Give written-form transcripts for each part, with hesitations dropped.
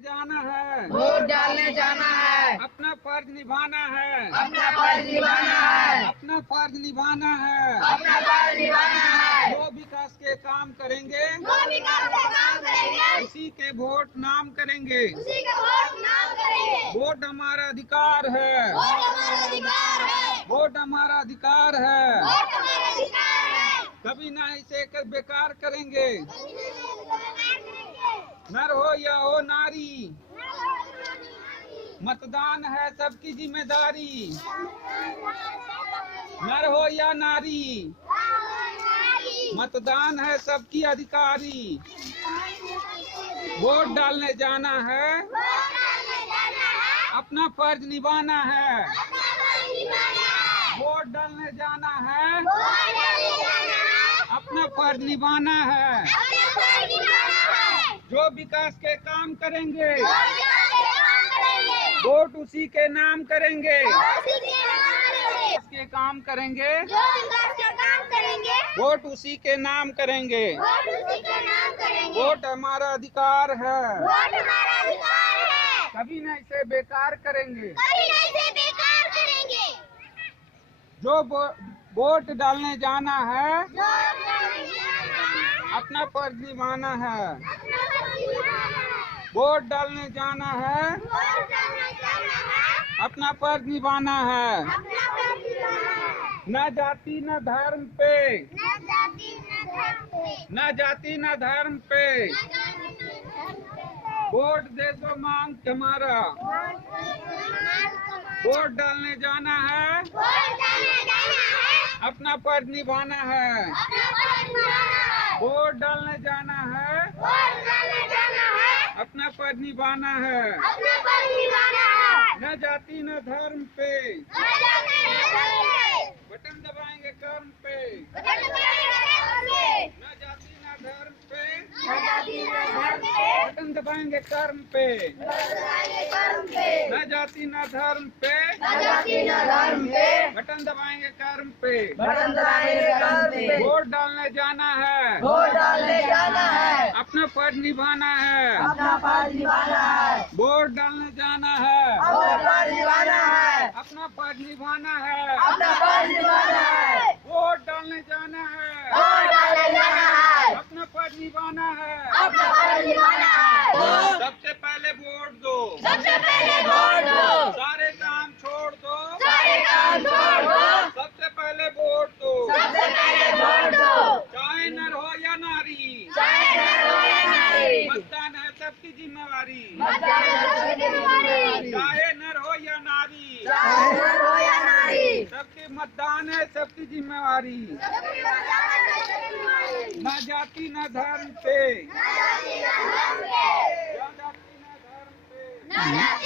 जाना है, वोट डालने जाना है, अपना फर्ज निभाना है, अपना फर्ज निभाना है, अपना फर्ज निभाना है। अपना फर्ज निभाना है। जो विकास के काम करेंगे, जो विकास का काम करेंगे, उसी के वोट नाम करेंगे। उसी का वोट नाम करेंगे। वोट हमारा अधिकार है, वोट हमारा अधिकार है, वोट हमारा अधिकार है। वोट हमारा अधिकार है। कभी ना इसे बेकार करेंगे। नर हो या हो नारी, मतदान है सबकी जिम्मेदारी। नर हो या नारी, मतदान है सबकी अधिकारी। वोट डालने जाना है, अपना फर्ज निभाना है। वोट डालने जाना है, अपना फर्ज निभाना है। जो विकास के काम करेंगे, वोट उसी के नाम करेंगे। विकास के काम करेंगे, वोट उसी के नाम करेंगे। वोट हमारा अधिकार है, कभी न इसे बेकार करेंगे। जो वोट डालने जाना है, अपना फर्ज निभाना है। वोट डालने जाना है, अपना फर्ज निभाना है। न जाति न धर्म पे, न जाति न धर्म पे, वोट दे दो मांग हमारा। वोट डालने जाना है, अपना फर्ज निभाना है। वोट डालने जाना है, अपना फर्ज निभाना है। न जाति न धर्म पे, बटन दबाएंगे कर्म पे। न जाति न धर्म पे, बटन दबाएंगे कर्म पे। न जाति न धर्म पे, बटन दबाएंगे कर्म पे। वोट डालने जाना है, वोट डालने जाना है, अपना फर्ज निभाना है। अपना फर्ज निभाना है, वोट डालने जाना है, अपना फर्ज निभाना है, अपना फर्ज निभाना है। अपना फर्ज निभाना है, वोट डालने जाना है, वोट डालने जाना है, अपना फर्ज निभाना है। अपना फर्ज निभाना है। सबसे पहले वोट दो, सबसे पहले वोट दो, सारे काम छोड़ दो, सारे काम छोड़ दो, सबसे पहले वोट दो। सबसे पहले वोट दो। चाहे नर हो या नारी, चाहे नर हो या नारी, मतदान है सबकी जिम्मेवारी। मतदान है सबकी जिम्मेदारी। चाहे नर हो या नारी, चाहे नर हो या नारी, सबके मतदान है सबकी जिम्मेवारी। न जाति न धर्म पे,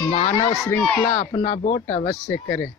मानव श्रृंखला अपना वोट अवश्य करें।